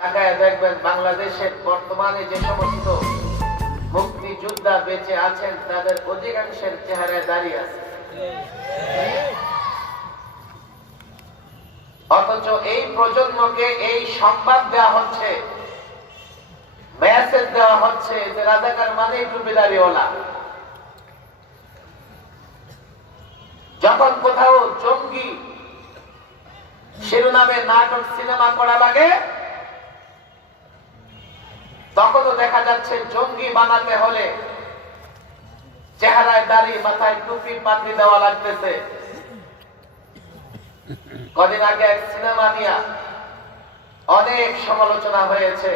তাকায় দেখবেন বাংলাদেশের বর্তমানে যে সমস্ত মুক্তিযোদ্ধা বেঁচে আছেন তাদের অধিকাংশের চেহারায় দাঁড়িয়ে আছে, অথচ এই প্রজন্মকে এই সংবাদ দেওয়া হচ্ছে, মেসেজ দেওয়া হচ্ছে যে রাজাকার মানে টুপিদারিওয়ালা। যখন কোথাও জঙ্গি শিরোনামে নাটক সিনেমা করা লাগে, তখনও দেখা যাচ্ছে জঙ্গি বানাতে হলে চেহারায় দাড়ি, মাথায় টুপি পাগড়ি দেওয়া লাগতেছে। কদিন আগে এক সিনেমা নিয়ে অনেক সমালোচনা হয়েছে,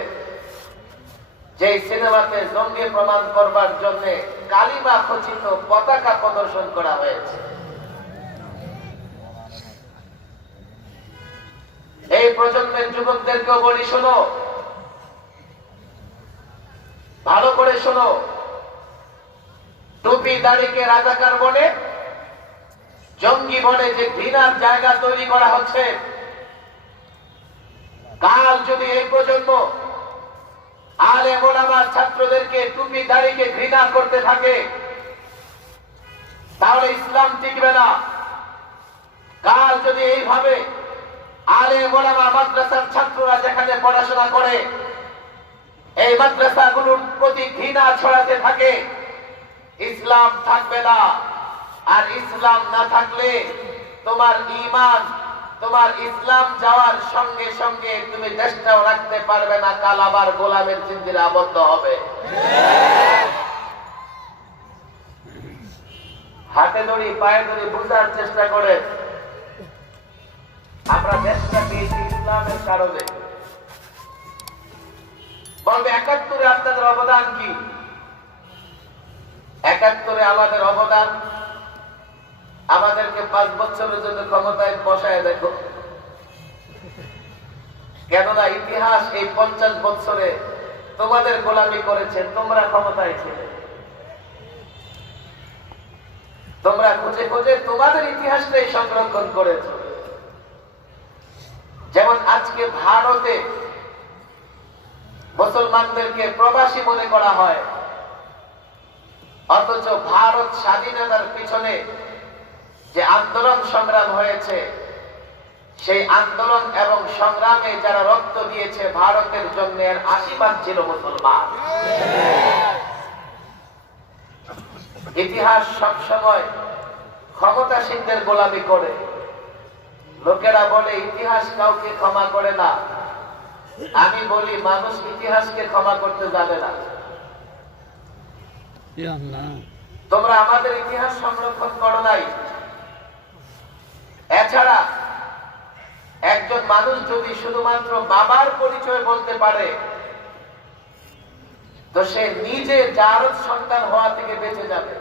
যে সিনেমাতে জঙ্গি প্রমাণ করবার জন্য কালিমা খচিত পতাকা প্রদর্শন করা হয়েছে। এই প্রজন্মের যুবকদেরকেও বলি, শোনো, ভালো করে শোনো, টুপি দাড়িকে রাজাকার বনে, জঙ্গি বনে যে ঘৃণার জায়গা তৈরি করা হচ্ছে, কাল যদি এই প্রজন্ম আলেম ওলামার ছাত্রদেরকে টুপি দাড়িকে ঘৃণা করতে থাকে, তাহলে ইসলাম টিকবে না। কাল যদি এইভাবে আলেম ওলামা মাদ্রাসার ছাত্ররা যেখানে পড়াশোনা করে এই মাদ্রাসাগুলোর প্রতি ঘৃণা ছড়াতে থাকে, ইসলাম থাকবে না। আর ইসলাম না থাকলে তোমার ঈমান, তোমার ইসলাম যাওয়ার সঙ্গে সঙ্গে তুমি দেশটাও রাখতে পারবে না, কাল আবার গোলামের জিন্দিরে আবদ্ধ হবে। হাতে ধরি পায়ে ধরি বুঝার চেষ্টা করে আমরা দেশটা পেয়েছি ইসলামের কারণে। বলবে ৭১-এ আপনাদের অবদান কি? ৭১-এ আমাদের অবদান, আমাদেরকে ৫ বছরের জন্য ক্ষমতায় বসায় দেখো। কেননা ইতিহাস এই ৫০ বছরে তোমাদের গোলামি করেছে, তোমরা ক্ষমতায় ছিলে, তোমরা খুঁজে খুঁজে তোমাদের ইতিহাসটাই সংরক্ষণ করেছ। যেমন আজকে ভারতে মুসলমানদেরকে প্রবাসী মনে করা হয়, অথচ ভারত স্বাধীনতার পিছনে যে আন্দোলন সংগ্রাম হয়েছে, সেই আন্দোলন এবং সংগ্রামে যারা রক্ত দিয়েছে ভারতের জন্য, এর ৮০% ছিল মুসলমান। ইতিহাস সবসময় ক্ষমতাসীনদের গোলামি করে। লোকেরা বলে ইতিহাস কাউকে ক্ষমা করে না, আমি বলি মানুষ ইতিহাসকে ক্ষমা করতে যাবে না। তোমরা আমাদের ইতিহাস সংরক্ষণ করো নাই। এছাড়া একজন মানুষ যদি শুধুমাত্র বাবার পরিচয় বলতে পারে, তো সে নিজে জারজ সন্তান হওয়া থেকে বেঁচে যাবে,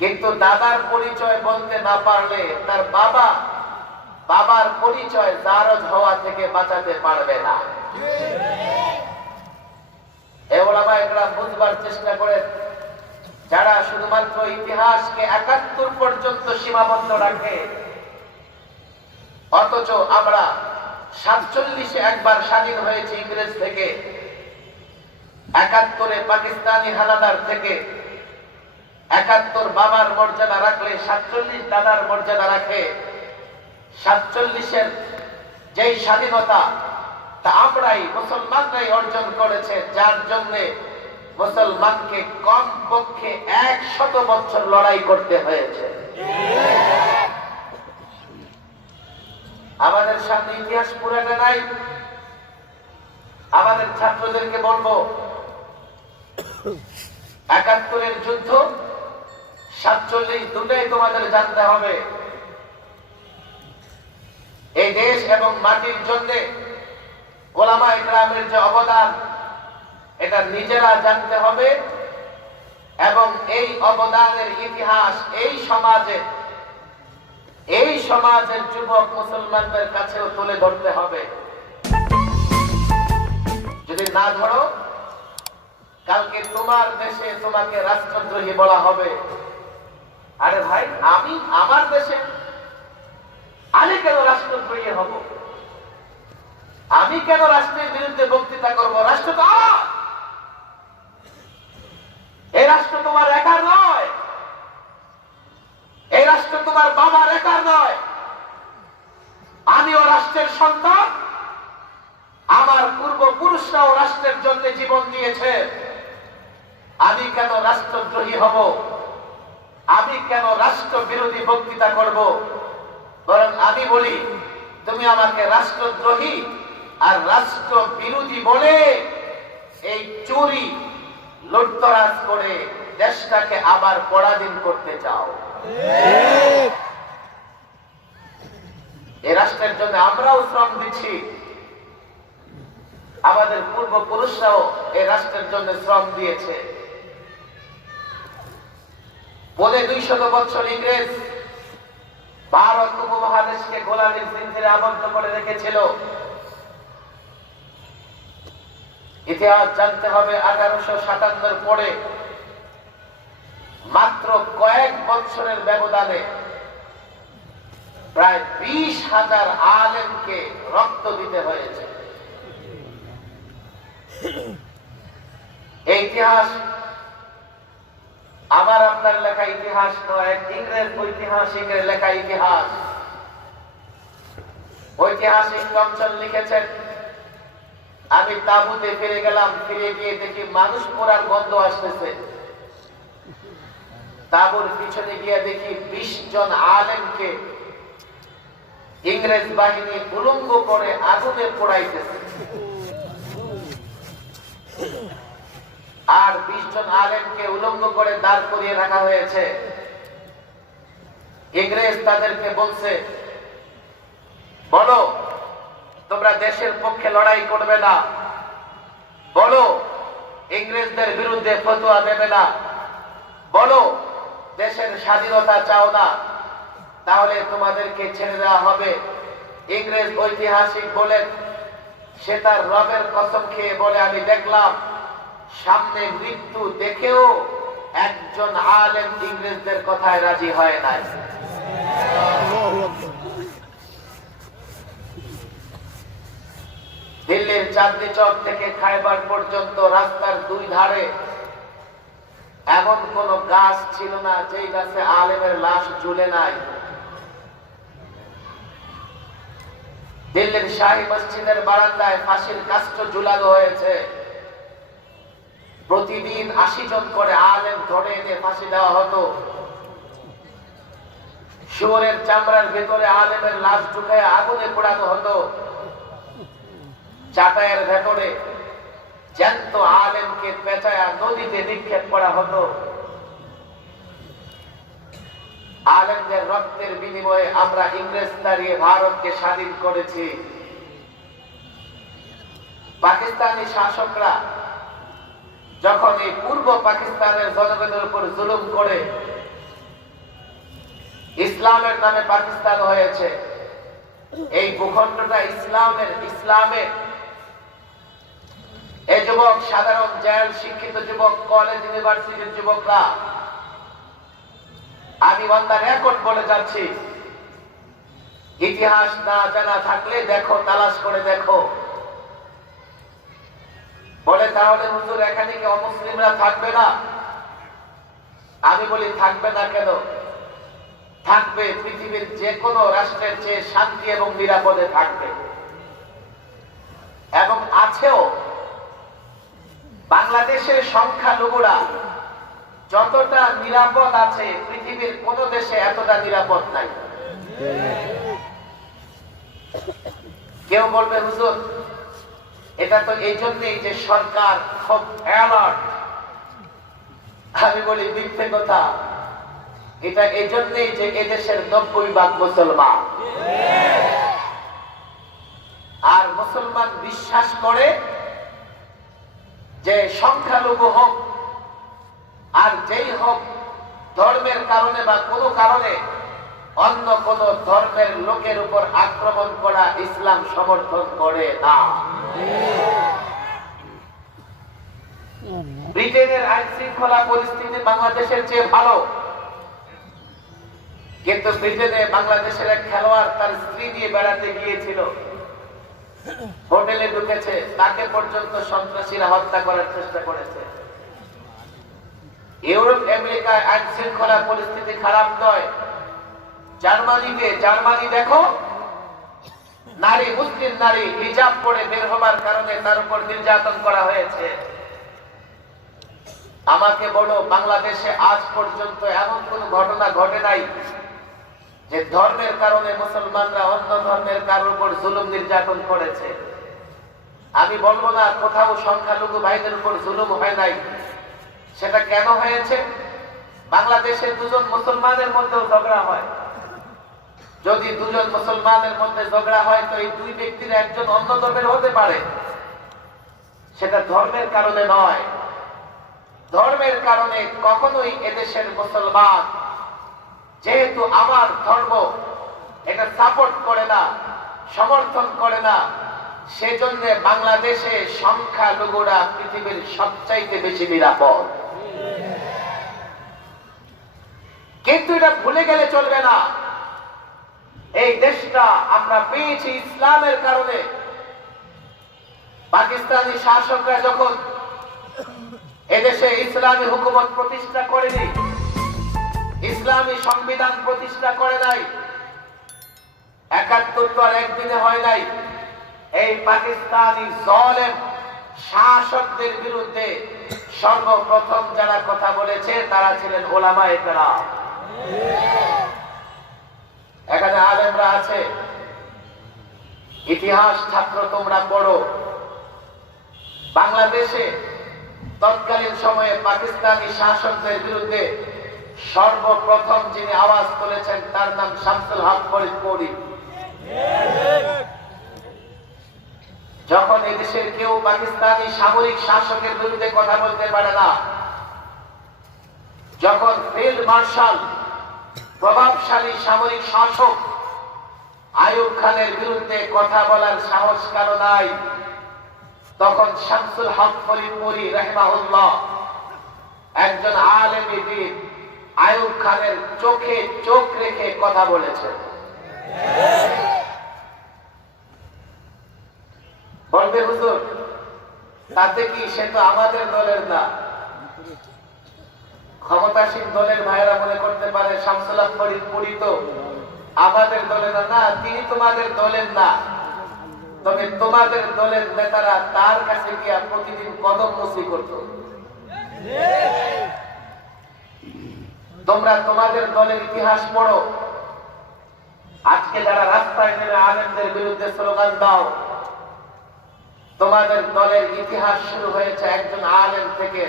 কিন্তু দাদার পরিচয় বলতে না পারলে তার বাবার পরিচয় জারজ হওয়া থেকে বাঁচাতে পারবে না। এ ওলামা একরাম বুঝবার চেষ্টা করে, যারা শুধুমাত্র ইতিহাসকে ৭১ পর্যন্ত সীমাবদ্ধ রাখে, অথচ আমরা ৪৭-এ একবার স্বাধীন হয়েছে ইংরেজ থেকে, ৭১-এ পাকিস্তানি হানাদার থেকে। ৭১ বাবার মর্যাদা রাখলে ৪৭ দাদার মর্যাদা রাখে। ৪৭-এর যেই স্বাধীনতা, তা আমরাই মুসলমানরাই অর্জন করেছে, যার জন্য মুসলমানকে কমপক্ষে ১০০ বছর লড়াই করতে হয়েছে। আমাদের সামনে ইতিহাস পুরাটা নাই। আমাদের ছাত্রদেরকে বলবো, ৭১-এর যুদ্ধ, ৪৭ দুটাই তোমাদের জানতে হবে। এই দেশ এবং মাটির জন্য ওলামা ইকরামের যে অবদান, এটা নিজেরা জানতে হবে এবং এই অবদানের ইতিহাস এই সমাজের যুবক মুসলমানদের কাছেও তুলে ধরতে হবে। যদি না ধরো, কালকে তোমার দেশে তোমাকে রাষ্ট্রদ্রোহী বলা হবে। আরে ভাই, আমি আমার দেশে আমি কেন রাষ্ট্রদ্রোহী হব? আমি কেন রাষ্ট্রের বিরুদ্ধে বক্তৃতা করব? রাষ্ট্র তো আমার, এই রাষ্ট্র তোমার একার নয়, এই রাষ্ট্র তোমার বাবার একার নয়। আমিও রাষ্ট্রের সন্তান, আমার পূর্বপুরুষরাও রাষ্ট্রের জন্য জীবন দিয়েছে। আমি কেন রাষ্ট্রদ্রোহী হব? আমি কেন রাষ্ট্র বিরোধী বক্তৃতা করব? বরং আমি বলি, তুমি আমাকে রাষ্ট্রদ্রোহী আর রাষ্ট্র বিরোধী বলে এই চুরি লুটতরাজ করে দেশটাকে আবার পরাধীন করতে চাও। এই রাষ্ট্রের জন্য আমরাও শ্রম দিচ্ছি, আমাদের পূর্বপুরুষরাও এই রাষ্ট্রের জন্য শ্রম দিয়েছে। বলে 200 বছর ইংরেজ ভারত উপমহাদেশকে গোলামীর জিঞ্জিরে আবদ্ধ করে রেখেছিল। ইতিহাস জানতে হবে, 1857 পরে মাত্র কয়েক বছরের ব্যবধানে প্রায় 20,000 আলেমকে রক্ত দিতে হয়েছে। এই ইতিহাস আমার আপনার লেখা ইতিহাস নয়, এক ইংরেজ ঐতিহাসিকের লেখা ইতিহাস। ঐতিহাসিক টমসন লিখেছেন, আমি তাঁবুতে ফিরে গেলাম, ফিরে গিয়ে দেখি মানুষ পোড়ার গন্ধ আসতেছে। তাঁবুর পিছনে গিয়ে দেখি 20 জন আলেমকে ইংরেজ বাহিনী উলঙ্গ করে আগুনে পোড়াইতেছে। আর 20 জন আলেমকে উলঙ্গ করে দাঁড় করিয়ে রাখা হয়েছে। ইংরেজ তাদেরকে বলছে, বলো তোমরা দেশের পক্ষে লড়াই করবে না, বলো ইংরেজদের বিরুদ্ধে ফতোয়া দেবে না, বলো দেশের স্বাধীনতা চাও না, তাহলে তোমাদেরকে ছেড়ে দেওয়া হবে। ইংরেজ ঐতিহাসিক বলেন, সে তার রবের কসম খেয়ে বলে, আমি দেখলাম সামনে মৃত্যু দেখেও একজন আলেম ইংরেজদের কথায় রাজি হয় নাই। দিল্লির চাঁদনী চক থেকে খাইবার পর্যন্ত রাস্তার 2 ধারে এমন কোন গাছ ছিল না যেই গাছে আলেমের লাশ ঝুলে নাই। দিল্লির শাহী মসজিদের বারান্দায় ফাঁসির কাষ্ঠ ঝুলানো হয়েছে। প্রতিদিন 80 জন করে আলেম ধরে এনে ফাঁসি দেওয়া হতো। শুয়োরের চামড়ার ভেতরে আলেমের লাশ ঢুকে আগুনে পোড়ানো হতো। চাটাইয়ের ভেতরে জ্যান্ত আলেমকে পেঁচায়া নদীতে নিক্ষেপ করা হতো। আলেমদের রক্তের বিনিময়ে আমরা ইংরেজ দাঁড়িয়ে ভারতকে স্বাধীন করেছি। পাকিস্তানি শাসকরা যখন এই পূর্ব পাকিস্তানের জনগণের উপর জুলুম করে ইসলামের নামে পাকিস্তান হয়েছে, এই ভূখণ্ডটা ইসলামের। এই যুবক, সাধারণ জেল শিক্ষিত যুবক, কলেজ ইউনিভার্সিটির যুবকরা, আমি অন দ্য রেকর্ড বলে যাচ্ছি, ইতিহাস না জানা থাকলে দেখো, তালাশ করে দেখো। বলে তাহলে হুজুর এখানে কি অমুসলিমরা থাকবে না? আমি বলি থাকবে না কেন? থাকবে, পৃথিবীর যে কোনো রাষ্ট্রের চেয়ে শান্তি এবং নিরাপদে থাকবে, এবং আছেও। বাংলাদেশের সংখ্যালঘুরা যতটা নিরাপদ আছে, পৃথিবীর কোন দেশে এতটা নিরাপদ নাই। কেউ বলবে হুজুর এটা তো এই জন্যই যে সরকার খুব অ্যালার্ট। আমি বলি মিথ্যে কথা। এটা এই জন্যই যে এদেশের 90% মুসলমান, আর মুসলমান বিশ্বাস করে যে সংখ্যালঘু হোক আর যেই হোক, ধর্মের কারণে বা কোনো কারণে অন্য কোন ধর্মের লোকের উপর আক্রমণ করা ইসলাম সমর্থন করে না। ব্রিটেনের আইন শৃঙ্খলা পরিস্থিতি বাংলাদেশের চেয়ে ভালো, কিন্তু ব্রিটেনে বাংলাদেশের এক খেলোয়াড় তার স্ত্রী নিয়ে বেড়াতে গিয়েছিল। হোটেল ঢুকেছে তাকে পর্যন্ত সন্ত্রাসীরা হত্যা করার চেষ্টা করেছে। ইউরোপ আমেরিকায় আইন শৃঙ্খলা পরিস্থিতি খারাপ নয়, জার্মানি দেখো, নারী, মুসলিম নারী হিজাব পরে বের হবার কারণে তার উপর নির্যাতন করা হয়েছে। আমাকে বলো, বাংলাদেশে আজ পর্যন্ত এমন কোন ঘটনা ঘটে নাই যে ধর্মের কারণে মুসলমানরা অন্য ধর্মের কারোর উপর জুলুম নির্যাতন করেছে? আমি বলবো না কোথাও সংখ্যালঘু ভাইদের উপর জুলুম হয় নাই। সেটা কেন হয়েছে? বাংলাদেশে দুজন মুসলমানের মধ্যেও ঝগড়া হয়। যদি দুজন মুসলমানের মধ্যে ঝগড়া হয় তো এই দুই ব্যক্তির একজন অন্য ধর্মের হতে পারে, সেটা ধর্মের কারণে নয়। ধর্মের কারণে কখনোই এদেশের মুসলমান, যেহেতু আমার ধর্ম এটা সাপোর্ট করে না, সমর্থন করে না, সেজন্য বাংলাদেশে সংখ্যালঘুরা পৃথিবীর সবচাইতে বেশি নিরাপদ। কিন্তু এটা ভুলে গেলে চলবে না, এই দেশটা আমরা পেয়েছি ইসলামের কারণে। পাকিস্তানি শাসকরা যখন এদেশে ইসলামী হুকুমত প্রতিষ্ঠা করেনি, ইসলামী সংবিধান প্রতিষ্ঠা করে নাই, ৭১ তো আর একদিনে হয় নাই। এই পাকিস্তানি জালেম শাসকদের বিরুদ্ধে সর্বপ্রথম যারা কথা বলেছে তারা ছিলেন ওলামায়ে কেরাম। এখানে আলেমরা আছে, ইতিহাস ছাত্র তোমরা পড়ো। বাংলাদেশে তৎকালীন সময়ে পাকিস্তানি শাসকদের বিরুদ্ধে সর্বপ্রথম যিনি আওয়াজ তুলেছেন তার নাম শামসুল হক ফরিদপুরি। যখন এদেশের কেউ পাকিস্তানি সামরিক শাসকের বিরুদ্ধে কথা বলতে পারে না, যখন ফিল্ড মার্শাল প্রভাবশালী সামরিক শাসক আইয়ুব খানের বিরুদ্ধে কথা বলার সাহস কারো নাই, তখন শামসুল হক ফরিদপুরি রাহিমাহুল্লাহ একজন আলেমী বীর আইয়ুব খানের চোখে চোখ রেখে কথা বলেছেন। বলবে হুজুর তাতে কি, সে তো আমাদের দলের না। ক্ষমতাসীন দলের ভাইরা মনে করতে পারে শামসুল হক ফরিদপুরি তো আমাদের দলের না, তিনি তোমাদের দলের না। তবে তোমাদের দলের নেতারা তার কাছে গিয়া প্রতিদিন কদম মুচি করত। তোমরা তোমাদের দলের ইতিহাস পড়ো। আজকে যারা রাস্তায় নেমে আলেমদের বিরুদ্ধে স্লোগান দাও, তোমাদের দলের ইতিহাস শুরু হয়েছে একজন আলেম থেকে,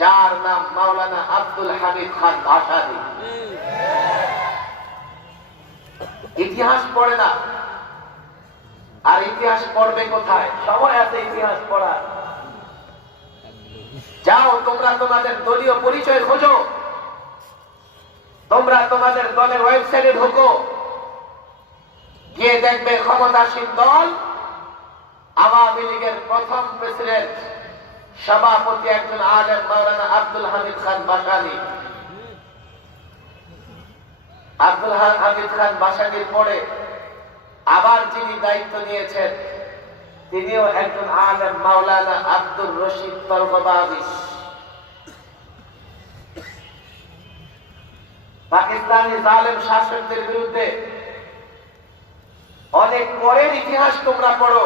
যার নাম মাওলানা আব্দুল হামিদ খান ভাসানী। ইতিহাস পড়ে না। আর ইতিহাস পড়বে কোথায়? সময় আছে ইতিহাস পড়ার। যাও তোমরা তোমাদের দলীয় পরিচয় খোঁজো, তোমরা তোমাদের দলের ওয়েবসাইটে ঢোকো, গিয়ে দেখবে ক্ষমতাসীন দল আওয়ামী লীগের প্রথম প্রেসিডেন্ট সভাপতি একজন আলেম মাওলানা আব্দুল হামিদ খান ভাসানী। আব্দুল হামিদ খান ভাসানীর পরে আবার যিনি দায়িত্ব নিয়েছেন তিনিও একজন আলেম মাওলানা আব্দুর রশিদ তলগবাবিশ। পাকিস্তানি জালেম শাসকদের বিরুদ্ধে অনেক পরের ইতিহাস তোমরা পড়ো।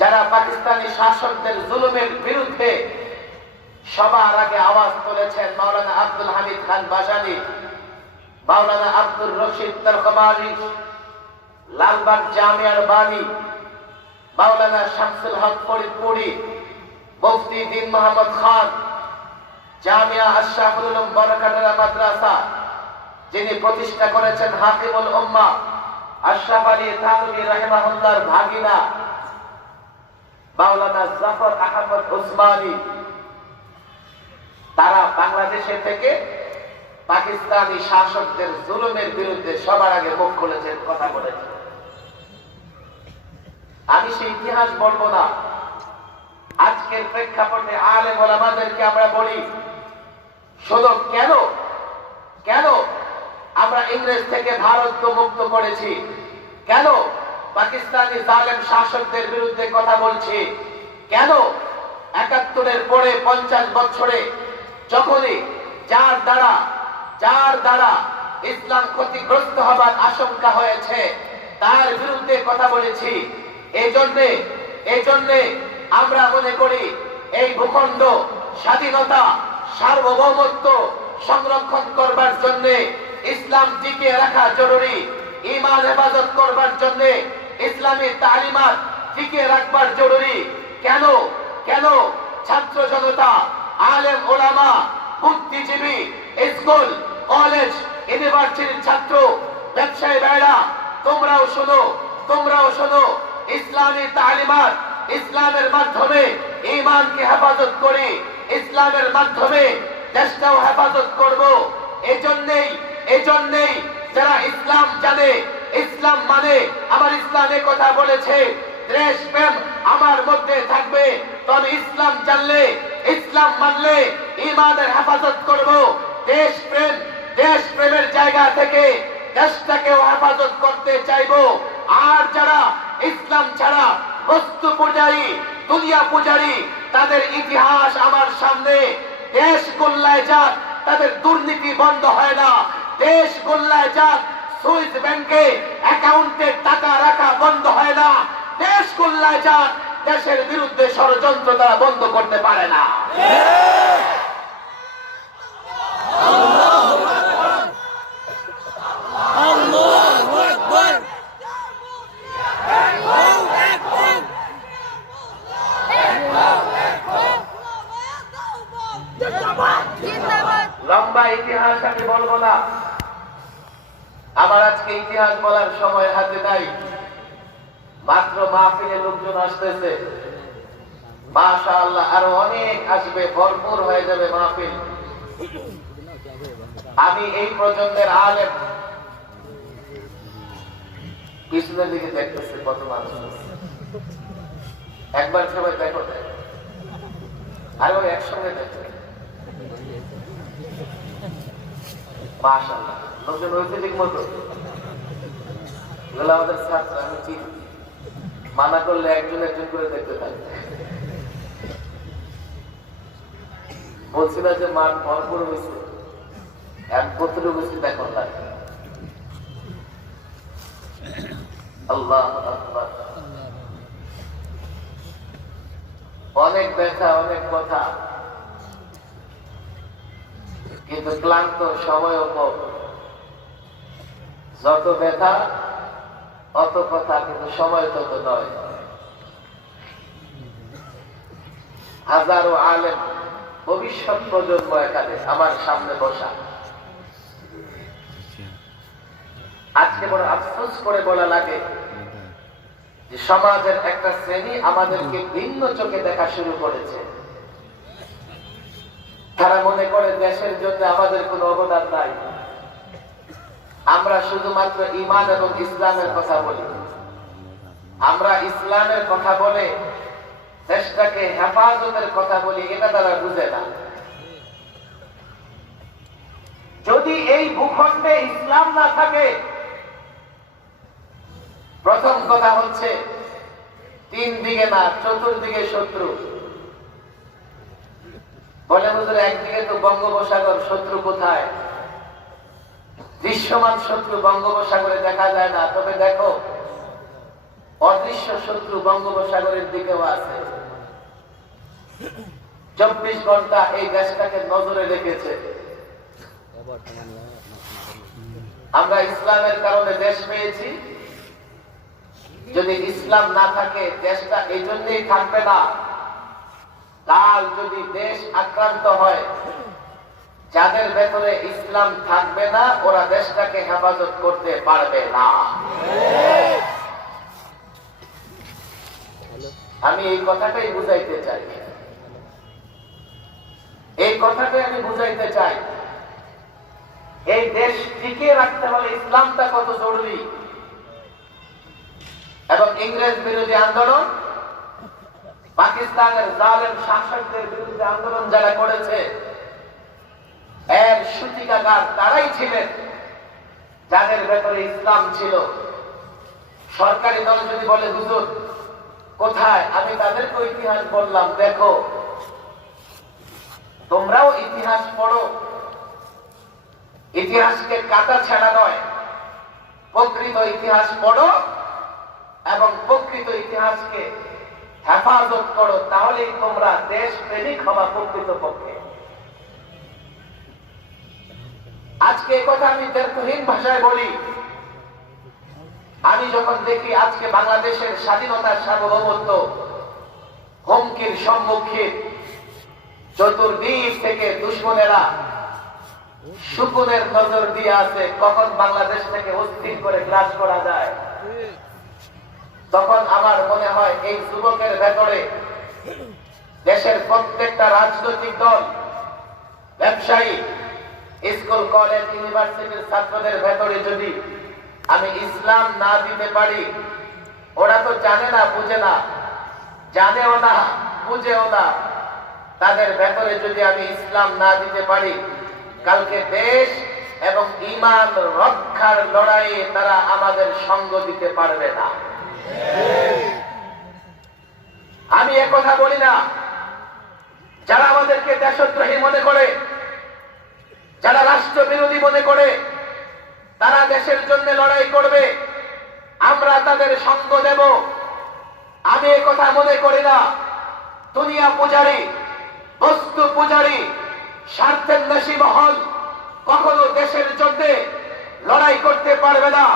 যারা পাকিস্তানি শাসকদের জুলুমের বিরুদ্ধে সবার আগে আওয়াজ তুলেছেন মাওলানা আব্দুল হামিদ খান ভাসানী, মাওলানা আব্দুর রশিদ তলগবাবিশ, লালবাগ জামিয়ার বাণী মাওলানা শামসুল হক ফরিদপুরি, মুফতি দ্বীন মোহাম্মদ খান, জামিয়া আশরাফুল উলুম বরকাতরা মাদ্রাসা যিনি প্রতিষ্ঠা করেছেন হাকিমুল উম্মাহ আশরাফ আলী থানভী রাহিমাহুল্লাহর ভাগিনা মাওলানা জাফর আহমদ উসমানী, তারা বাংলাদেশে থেকে পাকিস্তানি শাসকদের জুলুমের বিরুদ্ধে সবার আগে মুখ খুলেছেন, কথা বলেছেন। আমি সেই ইতিহাস বলবো না। আজকের প্রেক্ষাপটে আলেম ওলামাদেরকে আমরা বলি, শুধু কেন আমরা ইংরেজ থেকে ভারতকে মুক্ত করেছি, কেন পাকিস্তানি জালেম শাসকদের বিরুদ্ধে কথা বলছি। কেন? ৭১-এর পরে 50 বছরে যখনই যার দ্বারা ইসলাম ক্ষতিগ্রস্ত হবার আশঙ্কা হয়েছে তার বিরুদ্ধে কথা বলেছি। এই জন্যে আমরা মনে করি এই ভূখণ্ড স্বাধীনতা সার্বভৌমত্ব সংরক্ষণ করবার জন্য ইসলাম টিকিয়ে রাখা জরুরি, ঈমান হেফাজত করবার জন্য ইসলামী তালিমাত টিকিয়ে রাখবার জরুরি। কেন ছাত্র জনতা, আলেম ওলামা, বুদ্ধিজীবী, স্কুল কলেজ ইউনিভার্সিটির ছাত্র, ব্যবসায়ী ভাইরা, তোমরাও শোনো ইসলামী তালিমাত, ইসলামের মাধ্যমে ঈমানকে হেফাজত করি, ইসলামের মাধ্যমে দেশটাও হেফাজত করব। এজন্যই যারা ইসলাম জানে, ইসলাম মানে আমার ইসলামে কথা বলেছে, দেশপ্রেম আমার মধ্যে থাকবে, তবে ইসলাম জানলে, ইসলাম মানলে ঈমানের হেফাজত করব। দেশপ্রেমের জায়গা থেকে দেশটাকেও হেফাজত করতে চাইবো। আর যারা ইসলাম ছাড়া বস্তু পূজারী, দুনিয়া পূজারী, তাদের ইতিহাস আমার সামনে। দেশ গোল্লায় যাক, তাদের দুর্নীতি বন্ধ হয় না। দেশ গোল্লায় যাক, সুইস ব্যাংকে অ্যাকাউন্টে টাকা রাখা বন্ধ হয় না। দেশ গোল্লায় যাক, দেশের বিরুদ্ধে ষড়যন্ত্র তারা বন্ধ করতে পারে না। লম্বা ইতিহাস আমি বলবো না, আমার আজকে ইতিহাস বলার সময় হাতে নাই। মাত্র মাহফিলে লোকজন আসতেছে, মাশাআল্লাহ আরো অনেক আসবে, ভরপুর হয়ে যাবে মাহফিল। আমি এই প্রজন্মের আলেম, পিছনের দিকে দেখতেছে কত মানুষ, একবার সবাই দেখো, আরো একসঙ্গে দেখো, মাশাআল্লাহ লোকজন হয়েছে ঠিক মতো। এগুলো আমাদের ছাত্র, আমি চিনি, মানা করলে একজন করে দেখতে থাকে। বলছি না যে মাঠ ভরপুর হয়েছে, এক কতটুকু হয়েছে দেখো লাগে। আল্লাহ আকবার। অনেক ব্যথা, অনেক কথা, কিন্তু ক্লান্ত, সময় কম। যত ব্যথা অত কথা, কিন্তু সময় তত নয়। হাজারো আলেম, ভবিষ্যৎ প্রজন্ম এখানে আমার সামনে বসা। আজকে বড় আফসোস করে বলা লাগে যে সমাজের একটা শ্রেণী আমাদেরকে ভিন্ন চোখে দেখা শুরু করেছে। তারা মনে করে দেশের জন্য আমাদের কোনো অবদান নাই, আমরা শুধুমাত্র ঈমান এবং ইসলামের কথা বলি। আমরা ইসলামের কথা বলে দেশটাকে হেফাজতের কথা বলি, এটা তারা বুঝে না। যদি এই ভূখণ্ডে ইসলাম না থাকে, প্রথম কথা হচ্ছে তিন দিকে না, চতুর্দিকে শত্রু। বলে হুজুর একদিকে তো বঙ্গোপসাগর, শত্রু কোথায়? দৃশ্যমান শত্রু বঙ্গোপসাগরে দেখা যায় না, তবে দেখো অদৃশ্য শত্রু বঙ্গোপসাগরের দিকেও আছে। 24 ঘন্টা এই দেশটাকে নজরে রেখেছে। আমরা ইসলামের কারণে দেশ পেয়েছি, যদি ইসলাম না থাকে দেশটা এই জন্যই থাকবে না। কাল যদি দেশ আক্রান্ত হয়, যাদের ভেতরে ইসলাম থাকবে না, ওরা দেশটাকে হেফাজত করতে পারবে না। আমি এই কথাটাই বুঝাইতে চাই, এই দেশ টিকিয়ে রাখতে হলে ইসলামটা কত জরুরি। এবং ইংরেজ বিরোধী আন্দোলন, পাকিস্তানের জালেম শাসকদের বিরুদ্ধে আন্দোলন যারা করেছে, এর সূতিকাগার তারাই ছিলেন যাদের ভেতরে ইসলাম ছিল। সরকারি দল যদি বলে হুজুর কোথায়, আমি তাদেরকে ইতিহাস বললাম, দেখো তোমরাও ইতিহাস পড়ো, ইতিহাসকে কাটা ছেঁড়া নয়, প্রকৃত ইতিহাস পড়ো এবং প্রকৃত ইতিহাসকে হেফাজত করো, তাহলেই তোমরা দেশ প্রেমিক হবা প্রকৃত পক্ষে। আজকে এই কথা আমি দ্ব্যর্থহীন ভাষায় বলি। আমি যখন দেখি আজকে বাংলাদেশের স্বাধীনতার সার্বভৌমত্ব হুমকির সম্মুখীন, চতুর্দিক থেকে দুশ্মনেরা শকুনের নজর দিয়ে আছে কখন বাংলাদেশ থেকে অস্থির করে গ্রাস করা যায়, তখন আমার মনে হয় এই যুবকের ভেতরে দেশের প্রত্যেকটা রাজনৈতিক দল, ব্যবসায়ী, স্কুল কলেজ ইউনিভার্সিটির ছাত্রদের ভেতরে যদি আমি ইসলাম না দিতে পারি, ওরা তো জানে না, বুঝে না, জানেও না, বুঝেও না, তাদের ভেতরে যদি আমি ইসলাম না দিতে পারি, কালকে দেশ এবং ঈমান রক্ষার লড়াইয়ে তারা আমাদের সঙ্গ দিতে পারবে না। আমি একথা বলি না যারা আমাদেরকে দেশদ্রোহী মনে করে, যারা রাষ্ট্রবিরোধী মনে করে, তারা দেশের জন্য লড়াই করবে, আমরা তাদের সঙ্গ দেব। আমি একথা মনে করি না দুনিয়া পূজারী, বস্তু পূজারী, স্বার্থের নশী মহল কখনো দেশের জন্য লড়াই করতে পারবে না,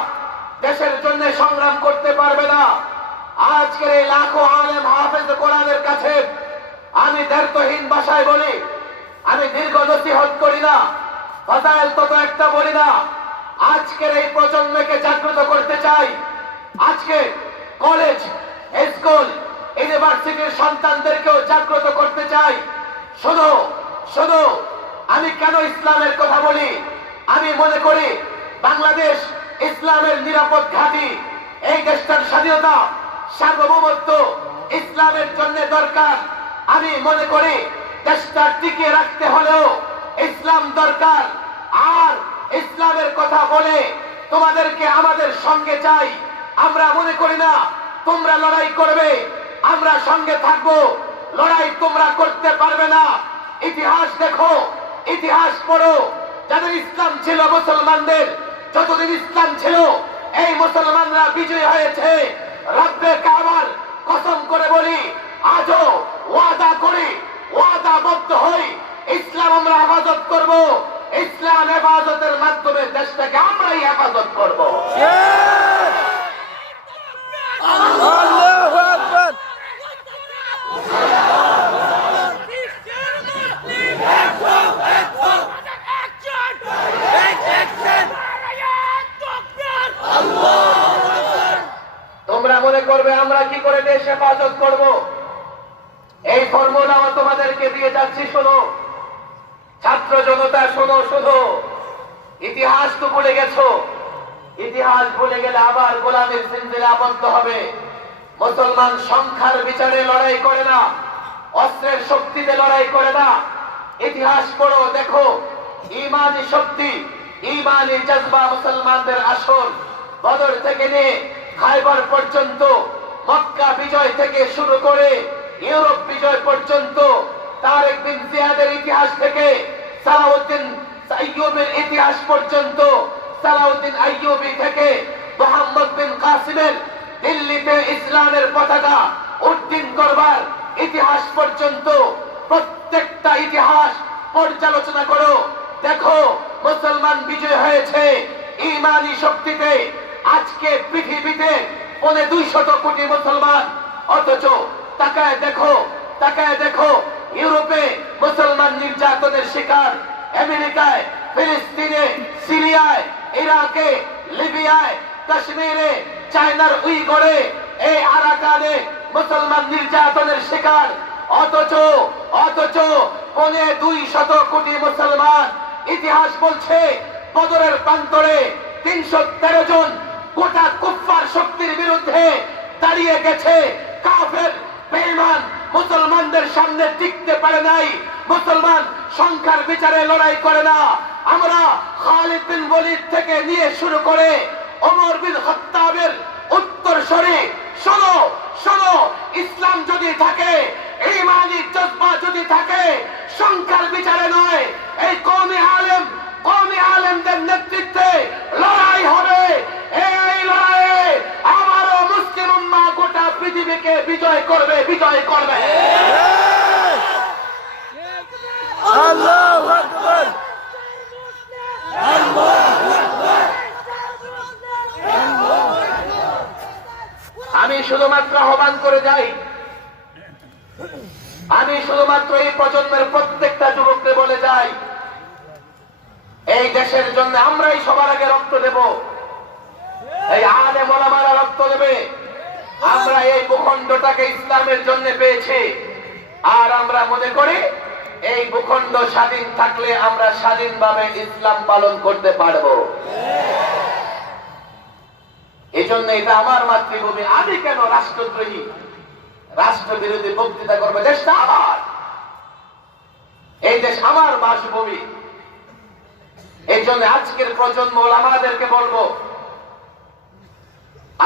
দেশের জন্য সংগ্রাম করতে পারবে না। আজকের এই লাখো আলেম হাফেজ কোরআনের কাছে আমি দ্ব্যর্থহীন ভাষায় বলি, আমি দীর্ঘ নসিহত করি না, ফজাইল তত একটা বলি না। আজকের এই প্রজন্মকে জাগ্রত করতে চাই। আজকে কলেজ, স্কুল, ইউনিভার্সিটির সন্তানদেরকেও জাগ্রত করতে চাই। শোনো শোনো, আমি কেন ইসলামের কথা বলি? আমি মনে করি বাংলাদেশ ইসলামের নিরাপদ ঘাঁটি। এই দেশটার স্বাধীনতা, সার্বভৌমত্ব ইসলামের জন্য দরকার। আমি মনে করি দেশটা টিকিয়ে রাখতে হলেও ইসলাম দরকার। আর ইসলামের কথা বলে তোমাদেরকে আমাদের সঙ্গে চাই। আমরা মনে করি না তোমরা লড়াই করবে, আমরা সঙ্গে থাকবো। লড়াই তোমরা করতে পারবে না। ইতিহাস দেখো, ইতিহাস পড়ো। যাদের ইসলাম ছিল, মুসলমানদের যতদিন ইসলাম ছিল, এই মুসলমানরা বিজয়ী হয়েছে। রব্বে কাবার কসম করে বলি, আজও ওয়াদা করি, ওয়াদাবদ্ধ হই, ইসলাম আমরা হেফাজত করব। ইসলাম হেফাজতের মাধ্যমে দেশটাকে আমরাই হেফাজত করব। আল্লাহু আকবার। তোমরা মনে করবে আমরা কি করে দেশ হেফাজত করব? এই ফর্মুলাও তোমাদেরকে দিয়ে যাচ্ছি। শোনো ছাত্র জনতা, শোনো শোনো। ইতিহাস তো ভুলে গেছো। ইতিহাস ভুলে গেলে আবার গোলামের জিঞ্জিরে আবদ্ধ হবে। মুসলমান সংখ্যার বিচারে লড়াই করে না, অস্ত্রের শক্তিতে লড়াই করে না। ইতিহাস পড়ো, দেখো ইমানি শক্তি, ইমানি জজবা মুসলমানদের আসল। বদর থেকে নিয়ে খায়বার পর্যন্ত, মক্কা বিজয় থেকে শুরু করে ইউরোপ বিজয় পর্যন্ত, তারেক বিন জিয়াদের ইতিহাস থেকে সালাউদ্দিন আইয়ুবের ইতিহাস পর্যন্ত, সালাউদ্দিন আইয়ুবী থেকে মোহাম্মদ বিন কাসিমের দিল্লিতে ইসলামের পতাকা উড্ডীন করবার ইতিহাস পর্যন্ত, প্রত্যেকটা ইতিহাস পর্যালোচনা করো। দেখো মুসলমান বিজয় হয়েছে ইমানি শক্তিতে। আজকে পৃথিবীতে 250 কোটি মুসলমান, অথচ তাকায় দেখো, তাকায় দেখো ইউরোপে মুসলমান নির্যাতনের শিকার, আমেরিকায়, ফিলিস্তিনে, সিরিয়ায়, ইরাকে, লিবিয়ায়, কাশ্মীরে, চায়নার উইগরে, এই আরাকানে মুসলমান নির্যাতনের শিকার। অথচ 250 কোটি মুসলমান। ইতিহাস বলছে বদরের প্রান্তরে 313 জন গোটা কুফফার শক্তির বিরুদ্ধে দাঁড়িয়ে গেছে। কাফের বেঈমান মুসলমানদের সামনে টিকতে পারে নাই। মুসলমান সংখ্যার বিচারে লড়াই করে না। আমরা খালিদ বিন ওয়ালিদ থেকে নিয়ে শুরু করে ওমর বিন খাত্তাবের উত্তর সরাসরি শোনো শোনো, ইসলাম যদি থাকে, ঈমানি জজবা যদি থাকে, সংখ্যার বিচারে নয়, এই কওমি আলেমদের নেতৃত্বে লড়াই হবে। এই লড়াইয়ে আমারও মুসলিম উম্মাহ গোটা পৃথিবীকে বিজয় করবে, বিজয় করবে। আল্লাহু আকবার, আমি শুধুমাত্র আহ্বান করে যাই, আমি শুধুমাত্র এই প্রজন্মের প্রত্যেকটা যুবককে বলে যাই, এই দেশের জন্য আমরাই সবার আগে রক্ত দেব। এই আলেম ওলামারা রক্ত দেবে। আমরা এই ভূখণ্ডটাকে ইসলামের জন্য পেয়েছি, আর আমরা মনে করি এই ভূখণ্ড স্বাধীন থাকলে আমরা স্বাধীনভাবে ইসলাম পালন করতে পারবো। এই জন্য এটা আমার মাতৃভূমি, আমি কেন রাষ্ট্রদ্রোহী রাষ্ট্রবিরোধী বক্তৃতা করবে? দেশটা আমার, এই দেশ আমার বাসভূমি। এই জন্য আজকের প্রজন্ম ওলামাদেরকে বলবো,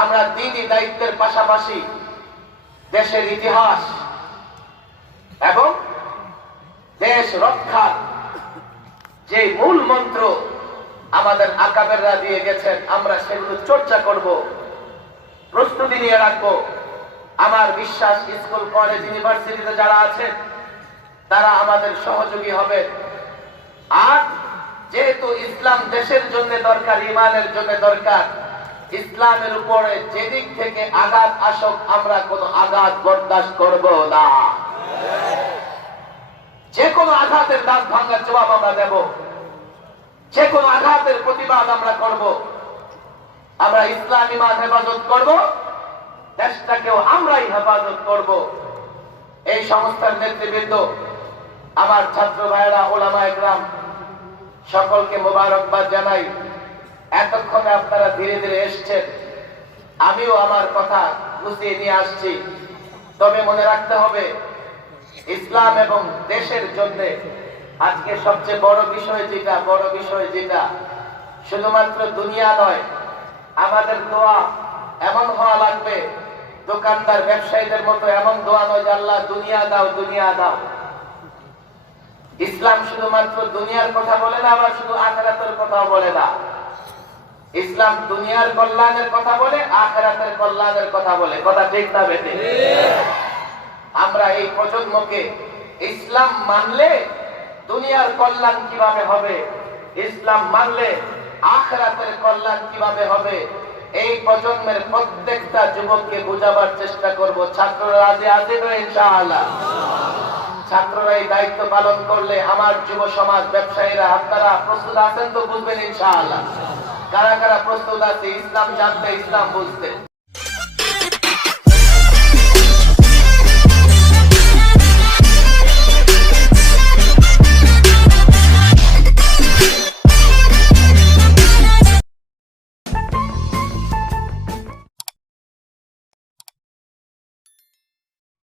আমরা দ্বীনি দায়িত্বের পাশাপাশি দেশের ইতিহাস এবং দেশ রক্ষার যে মূল মন্ত্র আমাদের আকাবেররা দিয়ে গেছেন, আমরা সেগুলো চর্চা করব, প্রস্তুতি নিয়ে রাখবো। আমার বিশ্বাস স্কুল কলেজ ইউনিভার্সিটিতে যারা আছেন তারা আমাদের সহযোগী হবে। আর যেহেতু ইসলাম দেশের জন্য দরকার, ইমানের জন্য দরকার, ইসলামের উপরে যেদিক থেকে আঘাত আসুক আমরা কোনো আঘাত বরদাস্ত করব না। যে কোনো আঘাতের দাঁত ভাঙার জবাব আমরা দেব, যে কোনো আঘাতের প্রতিবাদ আমরা করব। আমরা ইসলাম ইমান হেফাজত করব, দেশটাকেও আমরাই হেফাজত করব। এই সংস্থার নেতৃবৃন্দ, আমার ছাত্র ভাইয়েরা, ওলামায়ে কেরাম, সকলকে মোবারকবাদ জানাই। এতক্ষণে আপনারা ধীরে ধীরে এসছেন, আমিও আমার কথা গুছিয়ে নিয়ে আসছি। তবে মনে রাখতে হবে, ইসলাম এবং দেশের জন্য আজকে সবচেয়ে বড় বিষয় যেটা শুধুমাত্র দুনিয়া নয়, আমাদের দোয়া এমন হওয়া লাগবে, দোকানদার ব্যবসায়ীদের মতো এমন দোয়া নয় যে আল্লাহ দুনিয়া দাও, দুনিয়া দাও। ইসলাম শুধুমাত্র দুনিয়ার কথা বলে না, আবার শুধু আখিরাতের কথাও বলে না। ইসলাম দুনিয়ার কল্যাণের কথা বলে, আখিরাতের কল্যাণের কথা বলে। কথা ঠিক না বেটে? আমরা এই প্রজন্মকে ইসলাম মানলে দুনিয়ার কল্যাণ কিভাবে হবে, ইসলাম মানলে আখিরাতের কল্যাণ কিভাবে হবে, এই প্রজন্মের প্রত্যেকটা যুবককে বোঝাবার চেষ্টা করব। ছাত্ররা রাজি আছেন তো ইনশাআল্লাহ? ছাত্ররা এই দায়িত্ব পালন করলে আমার যুব সমাজ, ব্যবসায়ীরা, আপনারা প্রস্তুত আছেন তো? বুঝবেন ইনশাআল্লাহ। কারা কারা প্রস্তুত আছে ইসলাম জানতে, ইসলাম বুঝতে?